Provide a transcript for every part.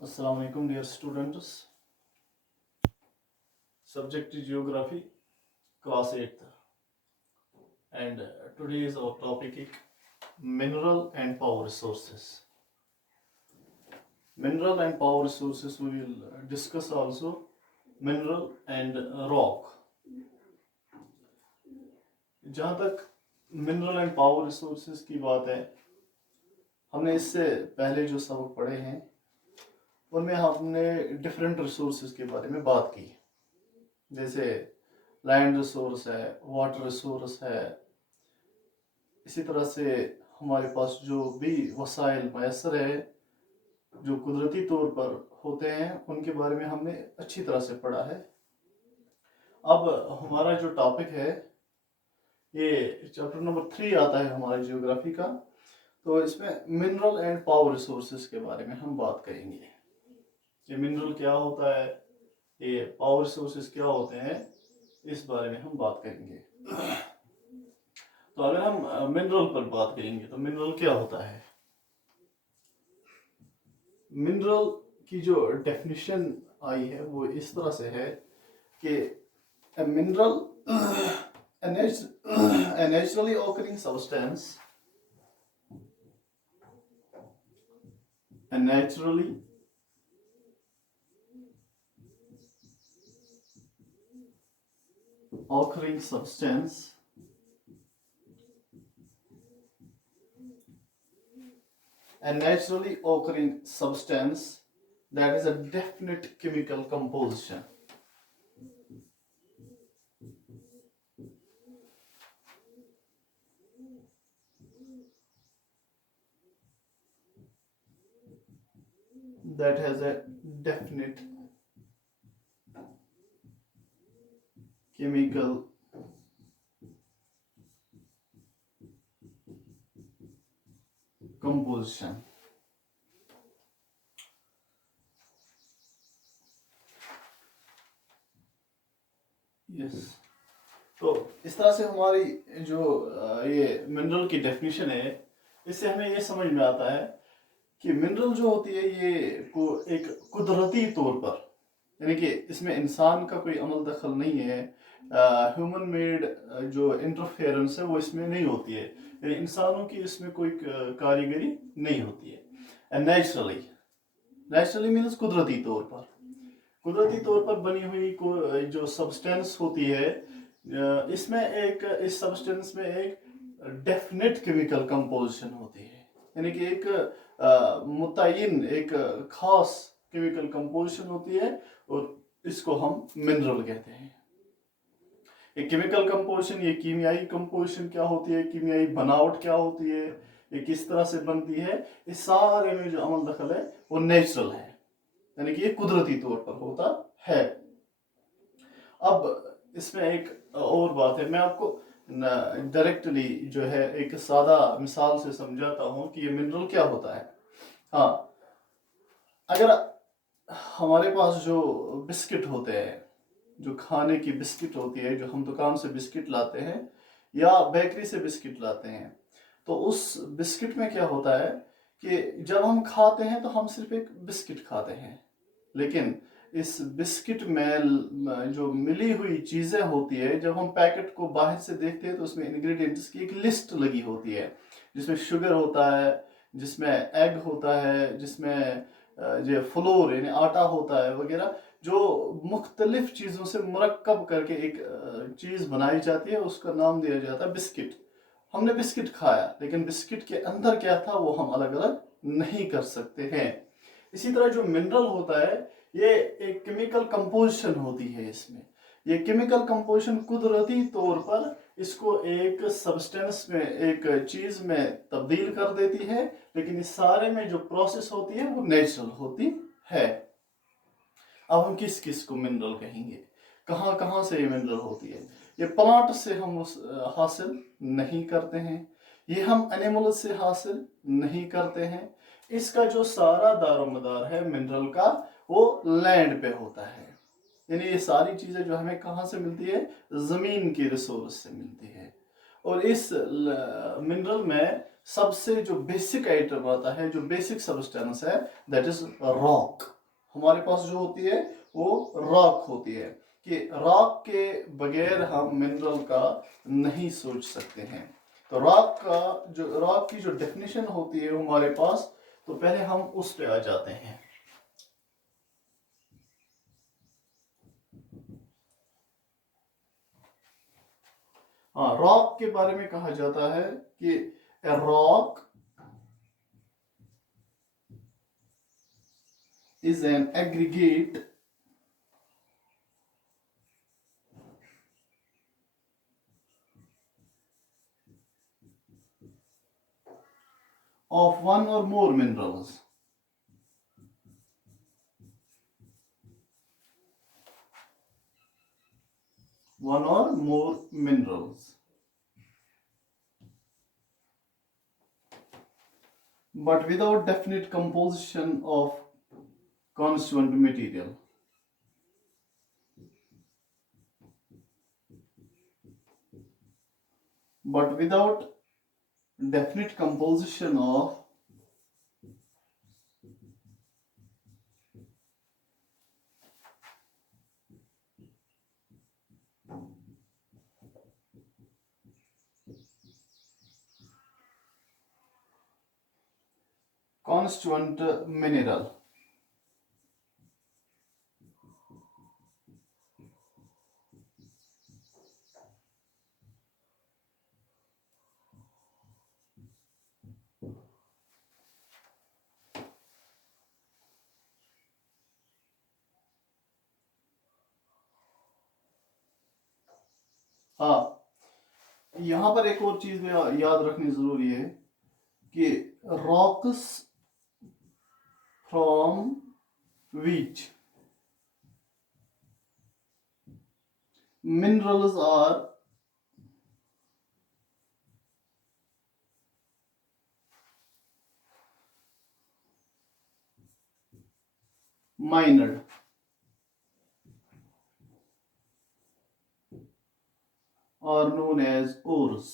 Assalamu alaikum dear students. Subject is geography, class 8th. And today is our topic is mineral and power resources. Mineral and power resources we will discuss also mineral and rock. जहाँ तक mineral and power resources की बात है, हमने इससे पहले जो सबक पढ़े हैं उनमें हमने डिफरेंट रिसोर्सेज के बारे में बात की, जैसे लैंड रिसोर्स है, वाटर रिसोर्स है। इसी तरह से हमारे पास जो भी वसाइल मैसर है जो कुदरती तौर पर होते हैं उनके बारे में हमने अच्छी तरह से पढ़ा है। अब हमारा जो टॉपिक है ये चैप्टर नंबर 3 आता है हमारा जियोग्राफी का, तो इसमें मिनरल एंड पावर रिसोर्सेज के बारे में हम बात करेंगे। ये मिनरल क्या होता है, ये पावर रिसोर्सेज क्या होते हैं, इस बारे में हम बात करेंगे। तो अगर हम मिनरल पर बात करेंगे तो मिनरल क्या होता है। मिनरल की जो डेफिनेशन आई है वो इस तरह से है कि a mineral a naturally occurring substance, a naturally occurring substance a naturally occurring substance that is a definite chemical composition. That has a definite chemical composition. Yes. तो इस तरह से हमारी जो ये मिनरल की डेफिनेशन है, इससे हमें ये समझ में आता है कि मिनरल जो होती है ये एक कुदरती तौर पर, यानी कि इसमें इंसान का कोई अमल दखल नहीं है, ह्यूमन मेड जो इंटरफेरेंस है वो इसमें नहीं होती है, यानी इंसानों की इसमें कोई कारीगरी नहीं होती है। नेचुरली मीन्स कुदरती तौर पर बनी हुई जो सब्सटेंस होती है, इसमें इस सब्सटेंस में एक डेफिनेट केमिकल कंपोजिशन होती है, यानी कि एक मुतय्यन एक खास केमिकल कंपोजिशन होती है और इसको हम मिनरल कहते हैं। एक केमिकल कंपोजिशन, ये कीमियाई कंपोजिशन क्या होती है, कीमियाई बनावट क्या होती है, ये किस तरह से बनती है, इस सारे में जो अमल दखल है वो नेचुरल है, यानी कि ये कुदरती तौर पर होता है। अब इसमें एक और बात है, मैं आपको डायरेक्टली जो है एक सादा मिसाल से समझाता हूं कि ये मिनरल क्या होता है। हाँ, अगर हमारे पास जो बिस्किट होते हैं, जो खाने की बिस्किट होती है, जो हम दुकान से बिस्किट लाते हैं या बेकरी से बिस्किट लाते हैं, तो उस बिस्किट में क्या होता है कि जब हम खाते हैं तो हम सिर्फ एक बिस्किट खाते हैं, लेकिन इस बिस्किट में जो मिली हुई चीज़ें होती है, जब हम पैकेट को बाहर से देखते हैं तो उसमें इंग्रेडिएंट्स की एक लिस्ट लगी होती है, जिसमें शुगर होता है, जिसमें एग होता है, जिसमें जो फ्लोर यानी आटा होता है वगैरह, जो मुख्तलिफ चीज़ों से मुरक्कब करके एक चीज़ बनाई जाती है, उसका नाम दिया जाता है बिस्किट। हमने बिस्किट खाया, लेकिन बिस्किट के अंदर क्या था वो हम अलग अलग नहीं कर सकते हैं। इसी तरह जो मिनरल होता है ये एक केमिकल कंपोजिशन होती है, इसमें ये केमिकल कंपोजिशन कुदरती तौर पर इसको एक सब्सटेंस में, एक चीज में तब्दील कर देती है, लेकिन इस सारे में जो प्रोसेस होती है वो नेचुरल होती है। अब हम किस किस को मिनरल कहेंगे, कहाँ कहाँ से ये मिनरल होती है। ये प्लांट से हम हासिल नहीं करते हैं, ये हम एनिमल से हासिल नहीं करते हैं। इसका जो सारा दारोमदार है मिनरल का वो लैंड पे होता है, यानी ये सारी चीजें जो हमें कहाँ से मिलती है, जमीन की रिसोर्स से मिलती है। और इस मिनरल में सबसे जो बेसिक आइटम आता है, जो बेसिक सब्सटेंस है, दैट इज रॉक। हमारे पास जो होती है वो रॉक होती है, कि रॉक के बगैर हम मिनरल का नहीं सोच सकते हैं। तो रॉक की जो डेफिनेशन होती है हमारे पास, तो पहले हम उस पे आ जाते हैं। हाँ, रॉक के बारे में कहा जाता है कि a rock is an aggregate of one or more minerals. One or more minerals, but without definite composition of constituent material. But without definite composition of constituent mineral. हाँ, यहां पर एक और चीज में याद रखनी जरूरी है कि rocks from which minerals are mined are known as ores.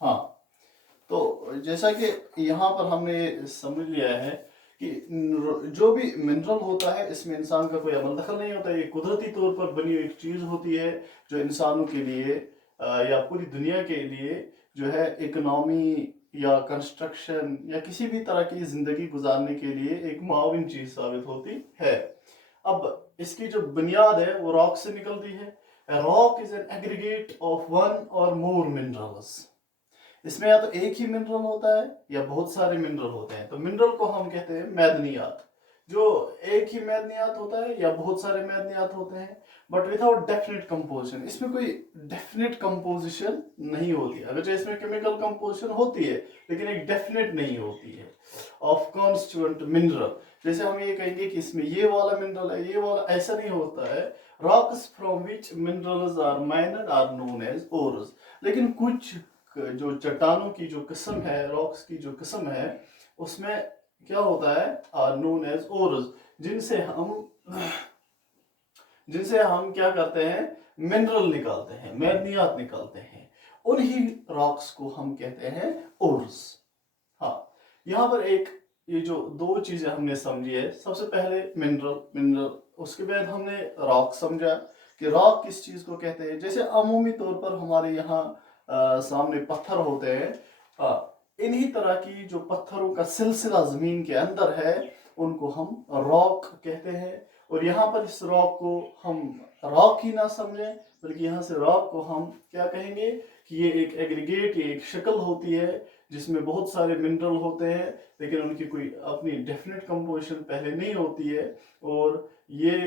हाँ, तो जैसा कि यहाँ पर हमने समझ लिया है कि जो भी मिनरल होता है, इसमें इंसान का कोई अमल दखल नहीं होता। ये कुदरती तौर पर बनी हुई एक चीज होती है जो इंसानों के लिए या पूरी दुनिया के लिए जो है इकोनॉमी या कंस्ट्रक्शन या किसी भी तरह की जिंदगी गुजारने के लिए एक मुआविन चीज साबित होती है। अब इसकी जो बुनियाद है वो रॉक से निकलती है। Rock is an aggregate of one और मोर मिनरल्स। इसमें या तो एक ही मिनरल होता है या बहुत सारे मिनरल होते हैं। तो मिनरल को हम कहते हैं मैदनियात। जो एक ही मैदनियात होता है या बहुत सारे मैदनियात होते हैं, बट विदाउट डेफिनेट कंपोजिशन। इसमें कोई डेफिनेट कंपोजिशन नहीं होती है। अगर इसमें केमिकल कंपोजिशन होती है लेकिन एक डेफिनेट नहीं होती है ऑफ कॉन्स्टिट्यूएंट मिनरल। जैसे हम ये कहेंगे कि इसमें ये वाला मिनरल है, ये वाला, ऐसा नहीं होता है। Rocks from which minerals are mined are known as ores. लेकिन कुछ जो चट्टानों की जो किस्म है, रॉक्स की जो किस्म है, उसमें क्या होता है, आर नोन एज ओरस, जिनसे हम क्या करते हैं, मिनरल निकालते हैं, मैदनियात निकालते हैं। उन्हीं रॉक्स को हम कहते हैं ओरस। हाँ, यहाँ पर एक ये जो दो चीजें हमने समझी है, सबसे पहले मिनरल, उसके बाद हमने रॉक समझा कि रॉक किस चीज को कहते हैं। जैसे अमूमी तौर पर हमारे यहाँ सामने पत्थर होते हैं, इन्हीं तरह की जो पत्थरों का सिलसिला जमीन के अंदर है, उनको हम रॉक कहते हैं। और यहाँ पर इस रॉक को हम रॉक ही ना समझें, बल्कि यहाँ से रॉक को हम क्या कहेंगे कि ये एक एग्रीगेट, ये एक शक्ल होती है जिसमें बहुत सारे मिनरल होते हैं, लेकिन उनकी कोई अपनी डेफिनेट कंपोजिशन पहले नहीं होती है। और ये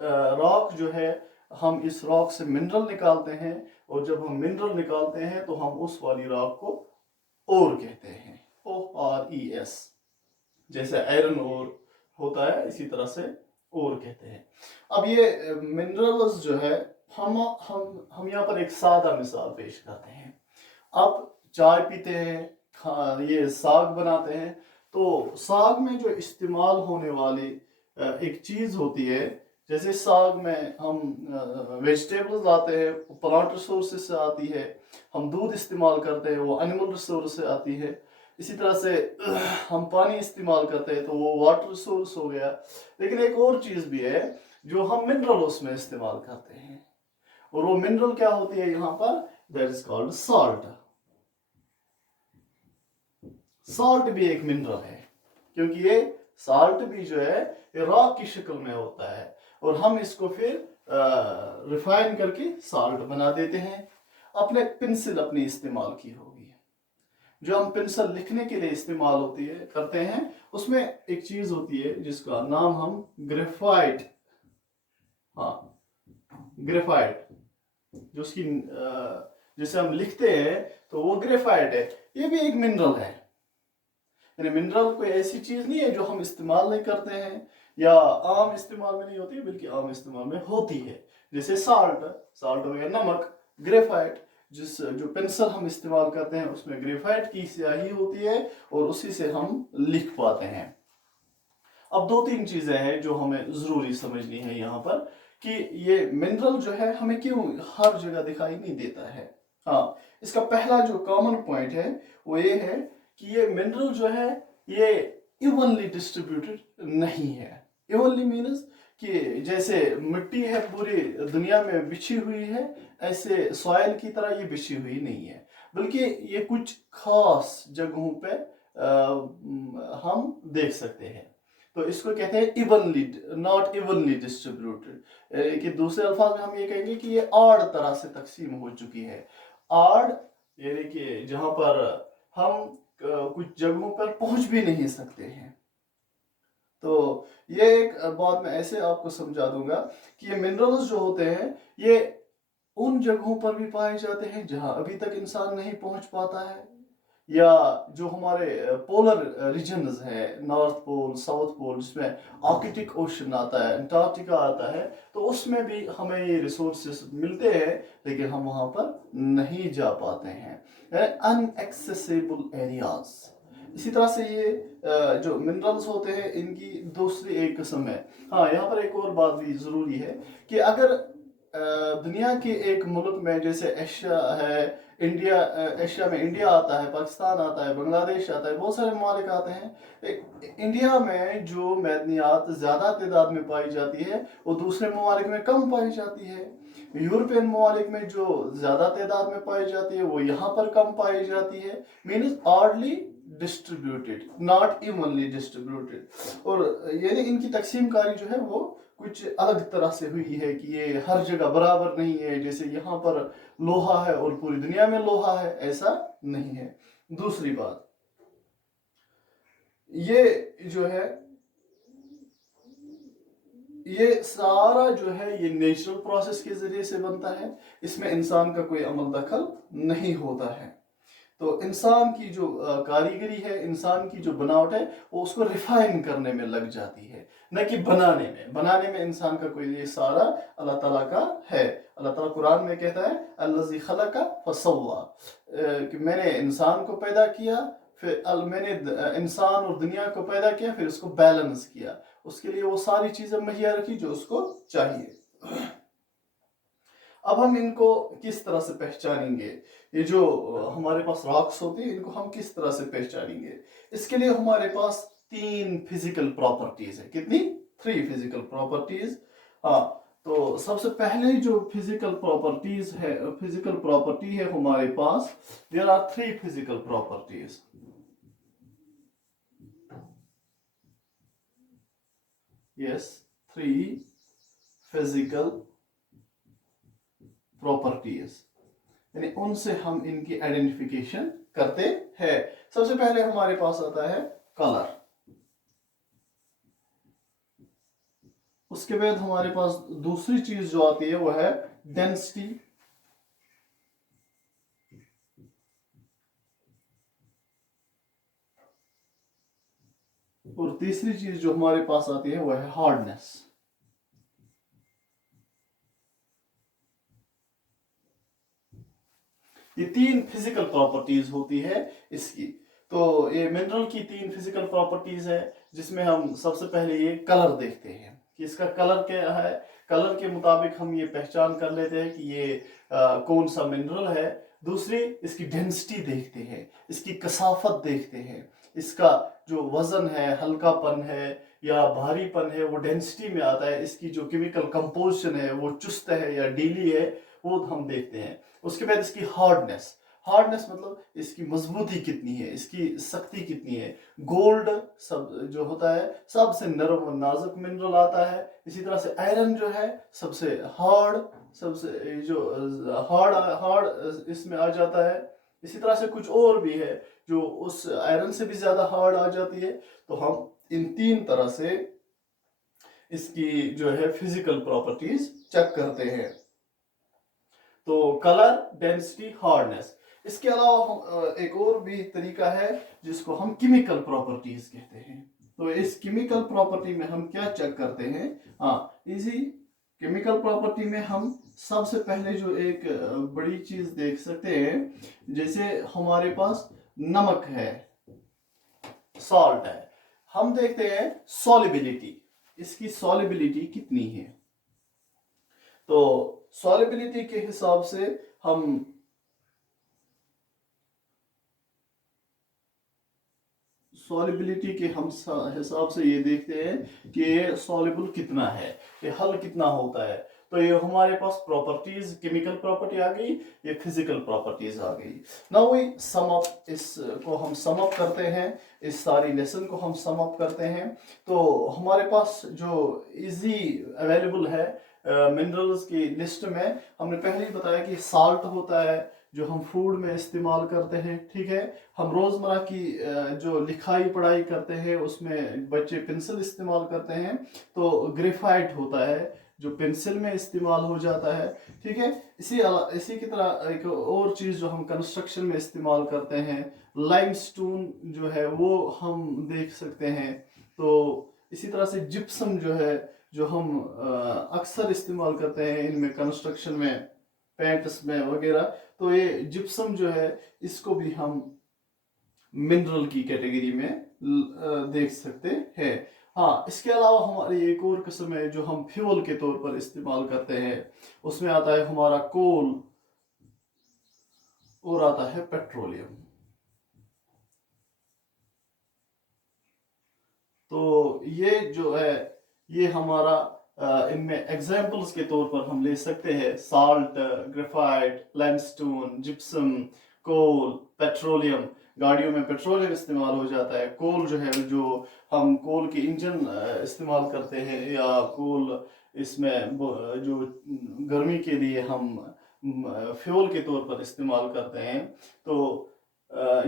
रॉक जो है, हम इस रॉक से मिनरल निकालते हैं, और जब हम मिनरल निकालते हैं तो हम उस वाली रॉक को ओर कहते हैं, ORES। जैसे आयरन ओर होता है, इसी तरह से ओर कहते हैं। अब ये मिनरल्स जो है, हम यहाँ पर एक सादा मिसाल पेश करते हैं। अब चाय पीते हैं, ये साग बनाते हैं, तो साग में जो इस्तेमाल होने वाली एक चीज़ होती है, जैसे साग में हम वेजिटेबल्स लाते हैं, वो प्लांट रिसोर्सेज से आती है। हम दूध इस्तेमाल करते हैं, वो एनिमल रिसोर्स से आती है। इसी तरह से हम पानी इस्तेमाल करते हैं तो वो वाटर रिसोर्स हो गया। लेकिन एक और चीज़ भी है जो हम मिनरल उसमें इस्तेमाल करते हैं, और वो मिनरल क्या होती है यहाँ पर, that is called salt. Salt भी एक मिनरल है, क्योंकि ये सॉल्ट भी जो है ये रॉक की शक्ल में होता है, और हम इसको फिर रिफाइन करके सॉल्ट बना देते हैं। अपने पेंसिल अपनी इस्तेमाल की होगी, जो हम पेंसिल लिखने के लिए इस्तेमाल होती है करते हैं, उसमें एक चीज होती है जिसका नाम हम ग्रेफाइट, हाँ ग्रेफाइट, जो उसकी जिसे हम लिखते हैं तो वो ग्रेफाइट है। ये भी एक मिनरल है। यानी मिनरल कोई ऐसी चीज नहीं है जो हम इस्तेमाल नहीं करते हैं या आम इस्तेमाल में नहीं होती है, बल्कि आम इस्तेमाल में होती है। जैसे साल्ट, साल्ट हो गया नमक। ग्रेफाइट, जो पेंसिल हम इस्तेमाल करते हैं उसमें ग्रेफाइट की स्याही होती है, और उसी से हम लिख पाते हैं। अब दो तीन चीजें हैं जो हमें जरूरी समझनी है यहाँ पर, कि ये मिनरल जो है हमें क्यों हर जगह दिखाई नहीं देता है। हाँ, इसका पहला जो कॉमन पॉइंट है वो ये है कि ये मिनरल जो है ये इवनली डिस्ट्रीब्यूटेड नहीं है। इवनली मीन्स कि जैसे मिट्टी है पूरी दुनिया में बिछी हुई है, ऐसे सॉइल की तरह ये बिछी हुई नहीं है, बल्कि ये कुछ खास जगहों पे हम देख सकते हैं। तो इसको कहते हैं इवनली, नॉट इवनली डिस्ट्रीब्यूटेड। कि दूसरे अल्फाज में हम ये कहेंगे कि ये आड़ तरह से तकसीम हो चुकी है। आड़ यानी कि जहां पर हम कुछ जगहों पर पहुंच भी नहीं सकते हैं। तो ये एक बात मैं ऐसे आपको समझा दूंगा कि ये मिनरल्स जो होते हैं ये उन जगहों पर भी पाए जाते हैं जहां अभी तक इंसान नहीं पहुंच पाता है, या जो हमारे पोलर रीजन्स है, नॉर्थ पोल, साउथ पोल, जिसमें आर्कटिक ओशन आता है, अंटार्कटिका आता है, तो उसमें भी हमें ये रिसोर्सेस मिलते हैं, लेकिन हम वहां पर नहीं जा पाते हैं। Unaccessible areas. इसी तरह से ये जो मिनरल्स होते हैं इनकी दूसरी एक किस्म है। हाँ, यहाँ पर एक और बात भी ज़रूरी है कि अगर दुनिया के एक मुल्क में, जैसे एशिया है, इंडिया, एशिया में इंडिया आता है, पाकिस्तान आता है, बांग्लादेश आता है, बहुत सारे ममालिक आते हैं। इंडिया में जो मैदनियात ज़्यादा तादाद में पाई जाती है वो दूसरे ममालिक में कम पाई जाती है। यूरोपियन ममालिक में जो ज़्यादा तादाद में पाई जाती है वो यहाँ पर कम पाई जाती है। Means oddly distributed, not evenly distributed. और यानी इनकी तकसीम कारी जो है वो कुछ अलग तरह से हुई है कि ये हर जगह बराबर नहीं है, जैसे यहाँ पर लोहा है और पूरी दुनिया में लोहा है, ऐसा नहीं है। दूसरी बात, ये जो है ये सारा जो है ये नेचुरल प्रोसेस के जरिए से बनता है, इसमें इंसान का कोई अमल दखल नहीं होता है। तो इंसान की जो कारीगरी है, इंसान की जो बनावट है, वो उसको रिफाइन करने में लग जाती है, न कि बनाने में इंसान का कोई, ये सारा अल्लाह ताला का है। अल्लाह ताला कुरान में कहता है अल्लज़ी खलका फसव्वा, कि मैंने इंसान को पैदा किया, फिर मैंने इंसान और दुनिया को पैदा किया, फिर उसको बैलेंस किया, उसके लिए वो सारी चीजें मुहैया रखी जो उसको चाहिए। अब हम इनको किस तरह से पहचानेंगे, ये जो हमारे पास रॉक्स होती है इनको हम किस तरह से पहचानेंगे? इसके लिए हमारे पास तीन फिजिकल प्रॉपर्टीज है। कितनी? 3 फिजिकल प्रॉपर्टीज। हाँ, तो सबसे पहले जो फिजिकल प्रॉपर्टी है हमारे पास, there are 3 physical properties. Yes, 3 physical properties, यानी उनसे हम इनकी आइडेंटिफिकेशन करते हैं। सबसे पहले हमारे पास आता है कलर, उसके बाद हमारे पास दूसरी चीज जो आती है वो है डेंसिटी, और तीसरी चीज जो हमारे पास आती है वो है हार्डनेस। ये 3 फिजिकल प्रॉपर्टीज होती है इसकी। तो ये मिनरल की 3 फिजिकल प्रॉपर्टीज है, जिसमें हम सबसे पहले ये कलर देखते हैं कि इसका कलर क्या है। कलर के मुताबिक हम ये पहचान कर लेते हैं कि ये कौन सा मिनरल है। दूसरी, इसकी डेंसिटी देखते हैं, इसकी कसाफत देखते हैं, इसका जो वजन है, हल्कापन है या भारीपन है, वो डेंसिटी में आता है। इसकी जो केमिकल कंपोजिशन है वो चुस्त है या ढीली है, वो हम देखते हैं। उसके बाद इसकी हार्डनेस। हार्डनेस मतलब इसकी मजबूती कितनी है, इसकी सख्ती कितनी है। गोल्ड सब जो होता है सबसे नरम और नाजुक मिनरल आता है। इसी तरह से आयरन जो है सबसे हार्ड, सबसे जो हार्ड हार्ड इसमें आ जाता है। इसी तरह से कुछ और भी है जो उस आयरन से भी ज्यादा हार्ड आ जाती है। तो हम इन 3 तरह से इसकी जो है फिजिकल प्रॉपर्टीज चेक करते हैं। तो कलर, डेंसिटी, हार्डनेस। इसके अलावा एक और भी तरीका है जिसको हम केमिकल प्रॉपर्टीज कहते हैं। तो इस केमिकल प्रॉपर्टी में हम क्या चेक करते हैं? हाँ, इसी केमिकल प्रॉपर्टी में हम सबसे पहले जो एक बड़ी चीज देख सकते हैं, जैसे हमारे पास नमक है, सॉल्ट है, हम देखते हैं सॉलिबिलिटी, इसकी सॉलिबिलिटी कितनी है। तो सॉलिबिलिटी के हिसाब से हम सॉलिबिलिटी के हम हिसाब से ये देखते हैं कि ये सॉल्युबल कितना है, ये हल कितना होता है। तो ये हमारे पास प्रॉपर्टीज, केमिकल प्रॉपर्टी आ गई, ये फिजिकल प्रॉपर्टीज आ गई। नाउ वी सम अप, इसको हम सम अप करते हैं, इस सारी लेसन को हम सम अप करते हैं। तो हमारे पास जो इजी अवेलेबल है मिनरल्स की लिस्ट में, हमने पहले ही बताया कि साल्ट होता है जो हम फूड में इस्तेमाल करते हैं, ठीक है। हम रोजमर्रा की जो लिखाई पढ़ाई करते हैं उसमें बच्चे पेंसिल इस्तेमाल करते हैं, तो ग्रेफाइट होता है जो पेंसिल में इस्तेमाल हो जाता है, ठीक है। इसी की तरह एक और चीज जो हम कंस्ट्रक्शन में इस्तेमाल करते हैं, लाइमस्टोन जो है वो हम देख सकते हैं। तो इसी तरह से जिप्सम जो है, जो हम अक्सर इस्तेमाल करते हैं इनमें कंस्ट्रक्शन में, पेंट्स में वगैरह। तो ये जिप्सम जो है इसको भी हम मिनरल की कैटेगरी में देख सकते हैं। हाँ, इसके अलावा हमारी एक और किस्म है जो हम फ्यूल के तौर पर इस्तेमाल करते हैं, उसमें आता है हमारा कोल और आता है पेट्रोलियम। तो ये जो है ये हमारा इनमें एग्जाम्पल्स के तौर पर हम ले सकते हैं साल्ट, ग्रेफाइट, लाइमस्टोन, जिप्सम, कोल, पेट्रोलियम। गाड़ियों में पेट्रोलियम इस्तेमाल हो जाता है। कोल जो है, जो हम कोल के इंजन इस्तेमाल करते हैं, या कोल इसमें जो गर्मी के लिए हम फ्यूल के तौर पर इस्तेमाल करते हैं। तो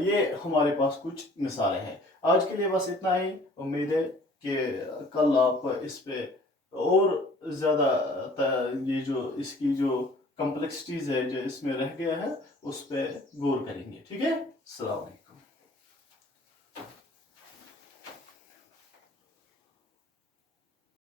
ये हमारे पास कुछ मिसालें हैं। आज के लिए बस इतना ही। उम्मीद है कि कल आप इस पे और ज़्यादा ये जो इसकी जो कम्प्लेक्सिटीज है जो इसमें रह गया है उस पर गौर करेंगे, ठीक है। अस्सलाम वालेकुम।